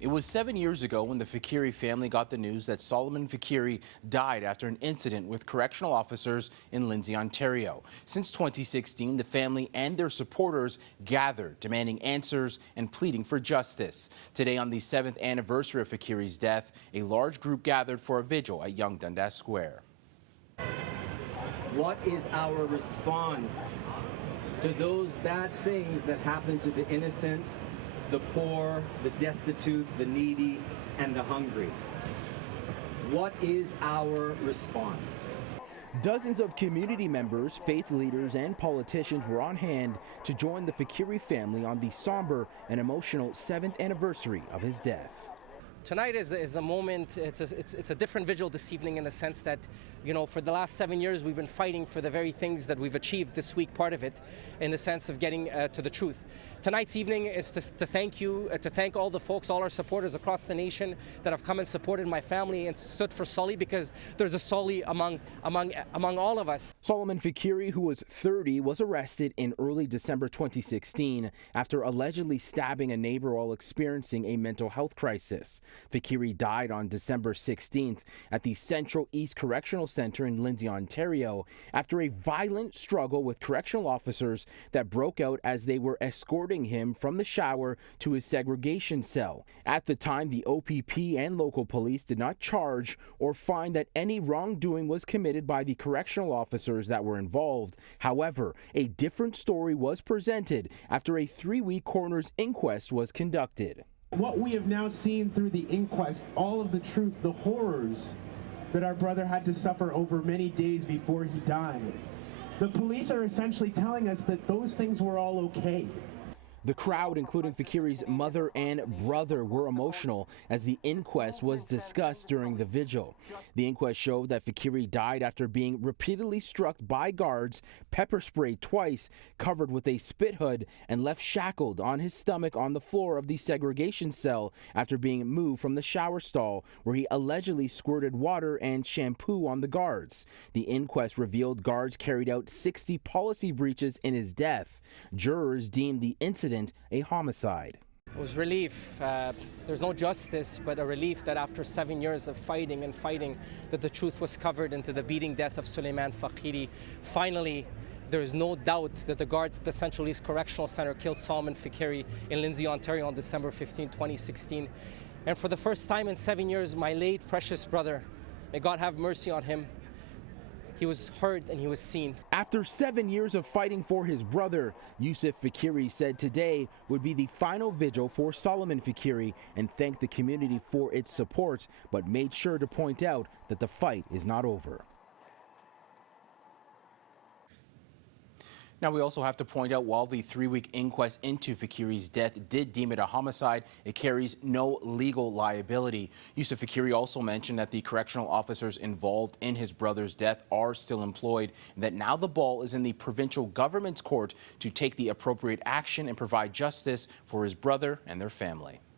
It was 7 years ago when the Faqiri family got the news that Soleiman Faqiri died after an incident with correctional officers in Lindsay, Ontario. Since 2016, the family and their supporters gathered, demanding answers and pleading for justice. Today, on the 7th anniversary of Faqiri's death, a large group gathered for a vigil at Yonge Dundas Square. What is our response to those bad things that happen to the innocent, the poor, the destitute, the needy, and the hungry? What is our response? Dozens of community members, faith leaders, and politicians were on hand to join the Faqiri family on the somber and emotional 7th anniversary of his death. Tonight is a moment, it's a different vigil this evening in the sense that, you know, for the last 7 years we've been fighting for the very things that we've achieved this week, part of it, in the sense of getting to the truth. Tonight's evening is to thank you, to thank all the folks, all our supporters across the nation that have come and supported my family and stood for Sully, because there's a Sully among all of us. Soleiman Faqiri, who was 30, was arrested in early December 2016 after allegedly stabbing a neighbor while experiencing a mental health crisis. Faqiri died on December 16th at the Central East Correctional Center in Lindsay, Ontario, after a violent struggle with correctional officers that broke out as they were escorting him from the shower to his segregation cell. At the time, the OPP and local police did not charge or find that any wrongdoing was committed by the correctional officers that were involved. However, a different story was presented after a 3-week coroner's inquest was conducted. What we have now seen through the inquest, all of the truth, the horrors that our brother had to suffer over many days before he died. The police are essentially telling us that those things were all okay. The crowd, including Faqiri's mother and brother, were emotional as the inquest was discussed during the vigil. The inquest showed that Faqiri died after being repeatedly struck by guards, pepper sprayed twice, covered with a spit hood, and left shackled on his stomach on the floor of the segregation cell after being moved from the shower stall, where he allegedly squirted water and shampoo on the guards. The inquest revealed guards carried out 60 policy breaches in his death. Jurors deemed the incident a homicide. It was relief. There's no justice, but a relief that after 7 years of fighting, that the truth was covered into the beating death of Soleiman Faqiri. Finally, there is no doubt that the guards at the Central East Correctional Center killed Soleiman Faqiri in Lindsay, Ontario on December 15, 2016. And for the first time in 7 years, my late precious brother, may God have mercy on him, he was heard and he was seen. After 7 years of fighting for his brother, Yusuf Faqiri said today would be the final vigil for Soleiman Faqiri and thanked the community for its support, but made sure to point out that the fight is not over. Now, we also have to point out, while the 3-week inquest into Faqiri's death did deem it a homicide, it carries no legal liability. Yusuf Faqiri also mentioned that the correctional officers involved in his brother's death are still employed, and that now the ball is in the provincial government's court to take the appropriate action and provide justice for his brother and their family.